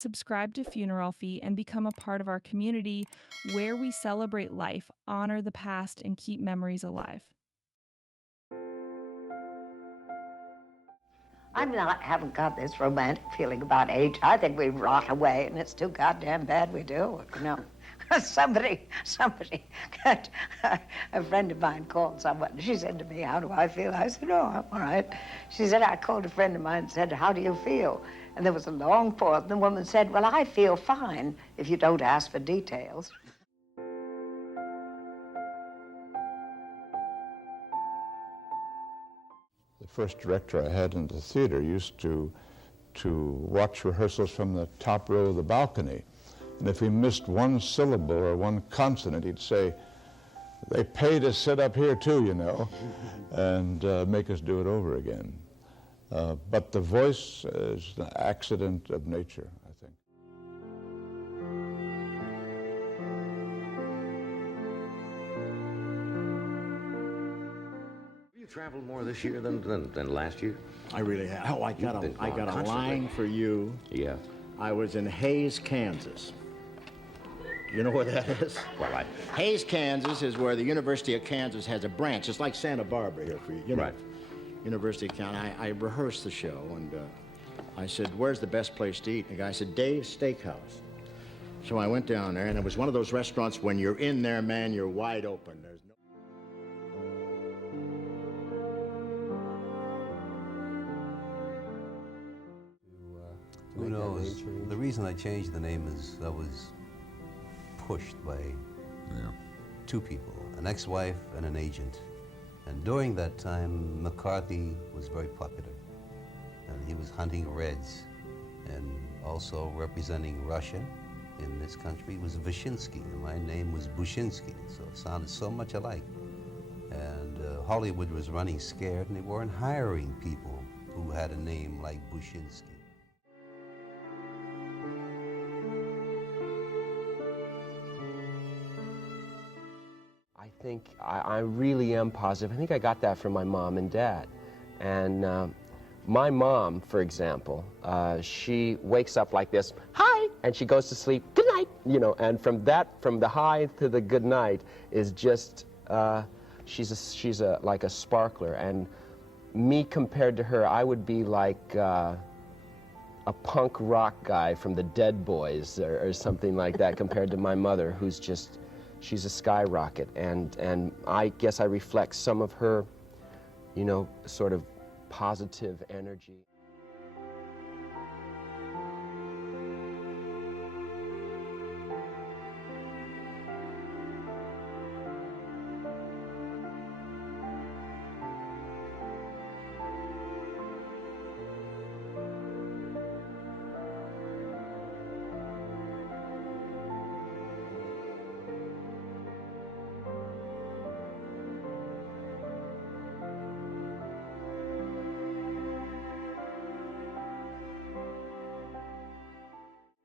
Subscribe to Funeralfy and become a part of our community where we celebrate life, honor the past, and keep memories alive. Haven't got this romantic feeling about age. I think we rot away, and it's too goddamn bad we do, you know. somebody, a friend of mine called someone. She said to me, "How do I feel?" I said, "Oh, I'm all right." She said, "I called a friend of mine and said, 'How do you feel?' And there was a long pause, and the woman said, 'Well, I feel fine,' if you don't ask for details." The first director I had in the theater used to watch rehearsals from the top row of the balcony. And if he missed one syllable or one consonant, he'd say, "They pay to sit up here too, you know," and make us do it over again. But the voice is an accident of nature, I think. You traveled more this year than last year? I really have. Oh, I got a line for you. Yeah. I was in Hays, Kansas. You know where that is? Well, Hays, Kansas is where the University of Kansas has a branch. It's like Santa Barbara here for you. You know, right. University of Kansas. I rehearsed the show, and I said, "Where's the best place to eat?" And the guy said, "Dave's Steakhouse." So I went down there, and it was one of those restaurants when you're in there, man, you're wide open. There's no... Who knows? The reason I changed the name is I was pushed by two people, an ex-wife and an agent. And during that time, McCarthy was very popular. And he was hunting Reds. And also representing Russia in this country was Vyshinsky. And my name was Bushinsky, so it sounded so much alike. And Hollywood was running scared, and they weren't hiring people who had a name like Bushinsky. I really am positive. I think I got that from my mom and dad. And my mom, for example, she wakes up like this, "Hi," and she goes to sleep, "Good night," you know, and from the hi to the good night is just, she's like a sparkler. And me compared to her, I would be like a punk rock guy from the Dead Boys or something like that compared to my mother, who's just, she's a skyrocket, and I guess I reflect some of her, you know, sort of positive energy.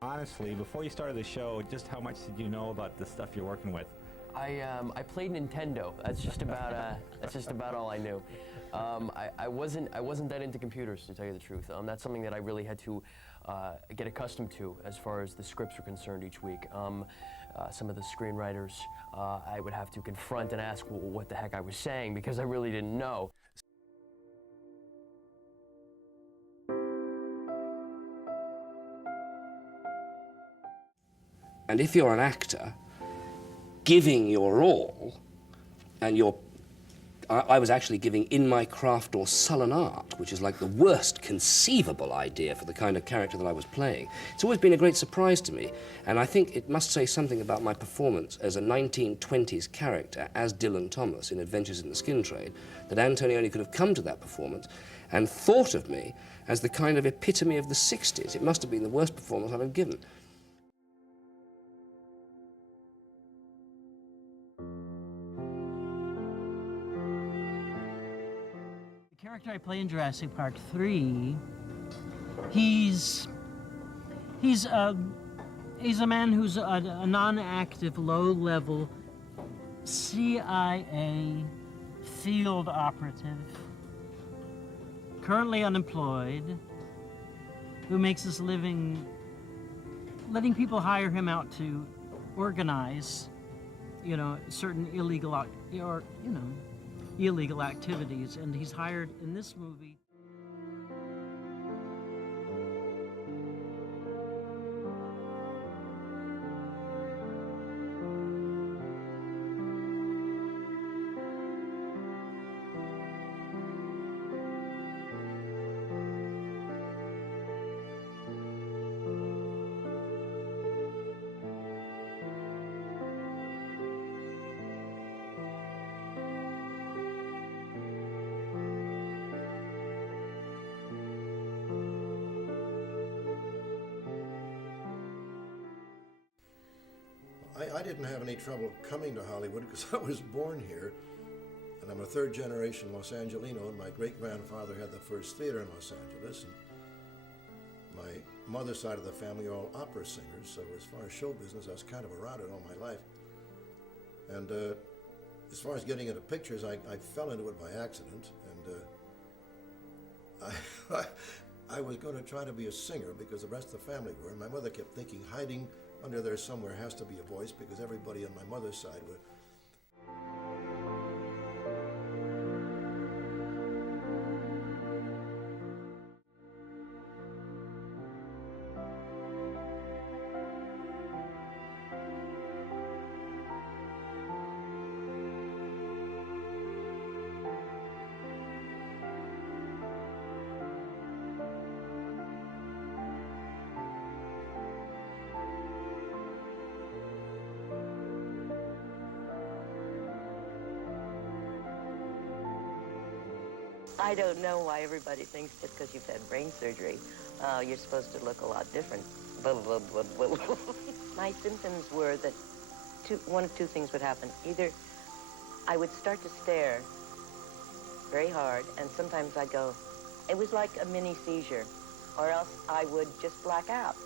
Honestly, before you started the show, just how much did you know about the stuff you're working with? I played Nintendo. That's just about all I knew. I wasn't that into computers, to tell you the truth. That's something that I really had to get accustomed to as far as the scripts were concerned each week. Some of the screenwriters I would have to confront and ask what the heck I was saying, because I really didn't know. And if you're an actor, giving your all, and I was actually giving in my craft or sullen art, which is like the worst conceivable idea for the kind of character that I was playing. It's always been a great surprise to me, and I think it must say something about my performance as a 1920s character, as Dylan Thomas in Adventures in the Skin Trade, that Antonioni could have come to that performance and thought of me as the kind of epitome of the 60s. It must have been the worst performance I've ever given. The character I play in Jurassic Park 3, he's a man who's a non-active, low-level CIA field operative, currently unemployed, who makes his living letting people hire him out to organize, certain illegal illegal activities, and he's hired in this movie. I didn't have any trouble coming to Hollywood because I was born here, and I'm a third generation Los Angelino, and my great-grandfather had the first theater in Los Angeles, and my mother's side of the family are all opera singers, so as far as show business, I was kind of around it all my life. And as far as getting into pictures, I fell into it by accident, and I was going to try to be a singer because the rest of the family were, and my mother kept thinking hiding under there somewhere has to be a voice because everybody on my mother's side would. I don't know why everybody thinks just because you've had brain surgery, you're supposed to look a lot different. Blah, blah, blah, blah, blah. My symptoms were that one of two things would happen. Either I would start to stare very hard, and sometimes I'd go, it was like a mini seizure, or else I would just black out.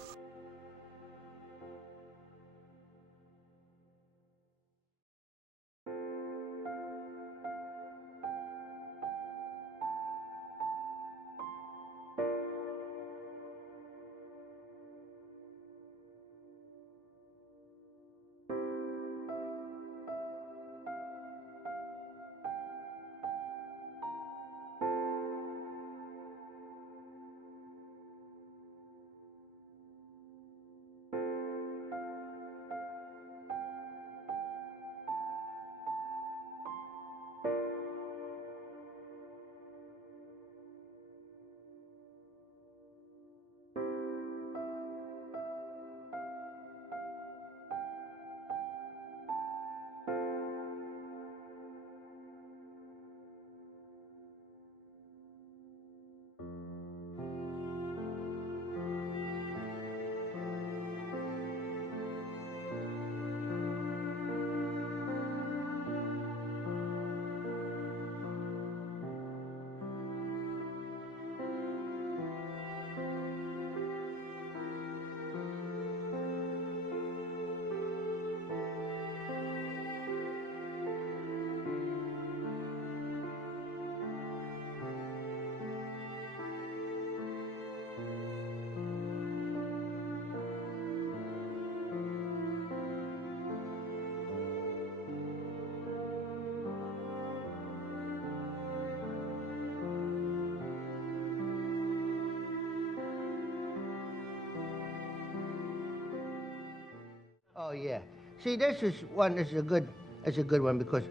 Oh yeah. See, this is a good one because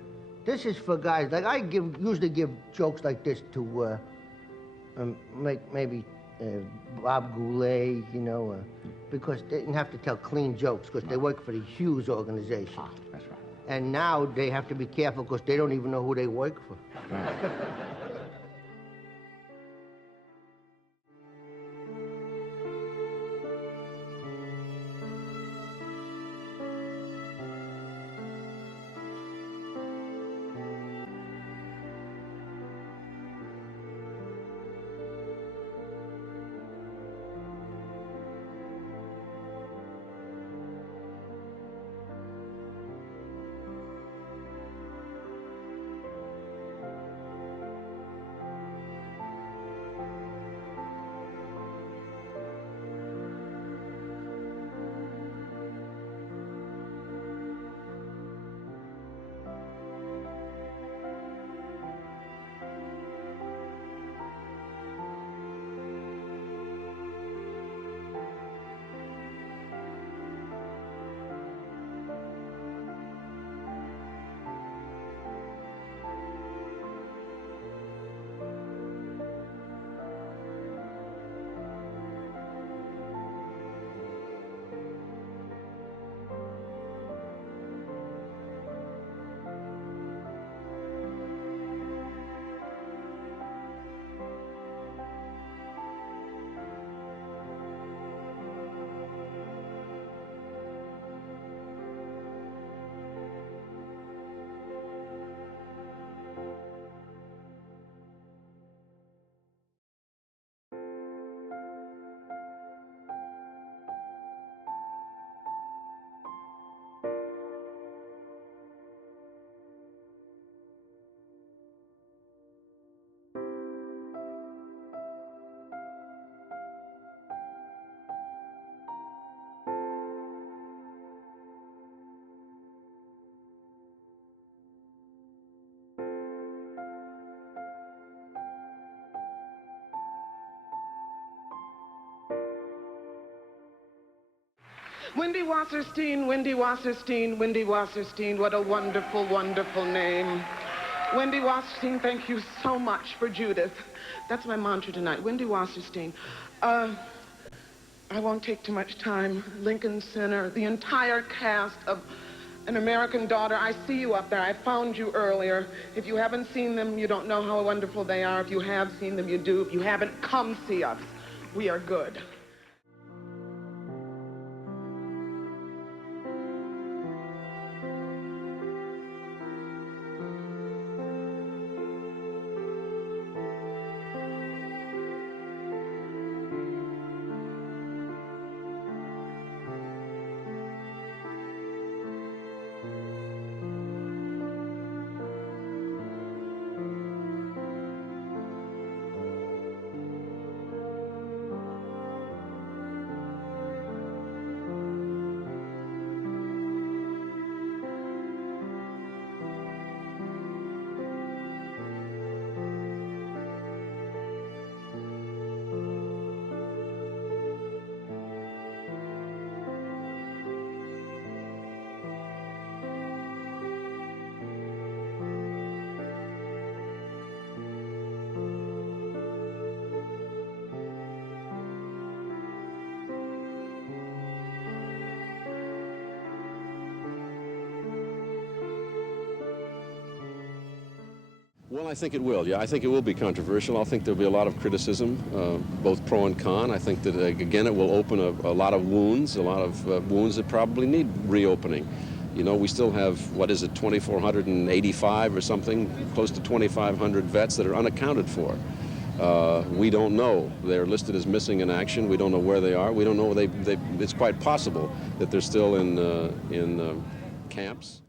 this is for guys. Like I usually give jokes like this to make maybe Bob Goulet, because they didn't have to tell clean jokes because they work for the Hughes organization. Ah, that's right. And now they have to be careful because they don't even know who they work for. Right. Wendy Wasserstein, Wendy Wasserstein, Wendy Wasserstein. What a wonderful, wonderful name. Wendy Wasserstein, thank you so much for Judith. That's my mantra tonight. Wendy Wasserstein. I won't take too much time. Lincoln Center, the entire cast of An American Daughter. I see you up there. I found you earlier. If you haven't seen them, you don't know how wonderful they are. If you have seen them, you do. If you haven't, come see us. We are good. Well, I think it will. Yeah, I think it will be controversial. I think there'll be a lot of criticism, both pro and con. I think that, again, it will open a lot of wounds that probably need reopening. You know, we still have, what is it, 2,485 or something, close to 2,500 vets that are unaccounted for. We don't know. They're listed as missing in action. We don't know where they are. We don't know. It's quite possible that they're still in camps.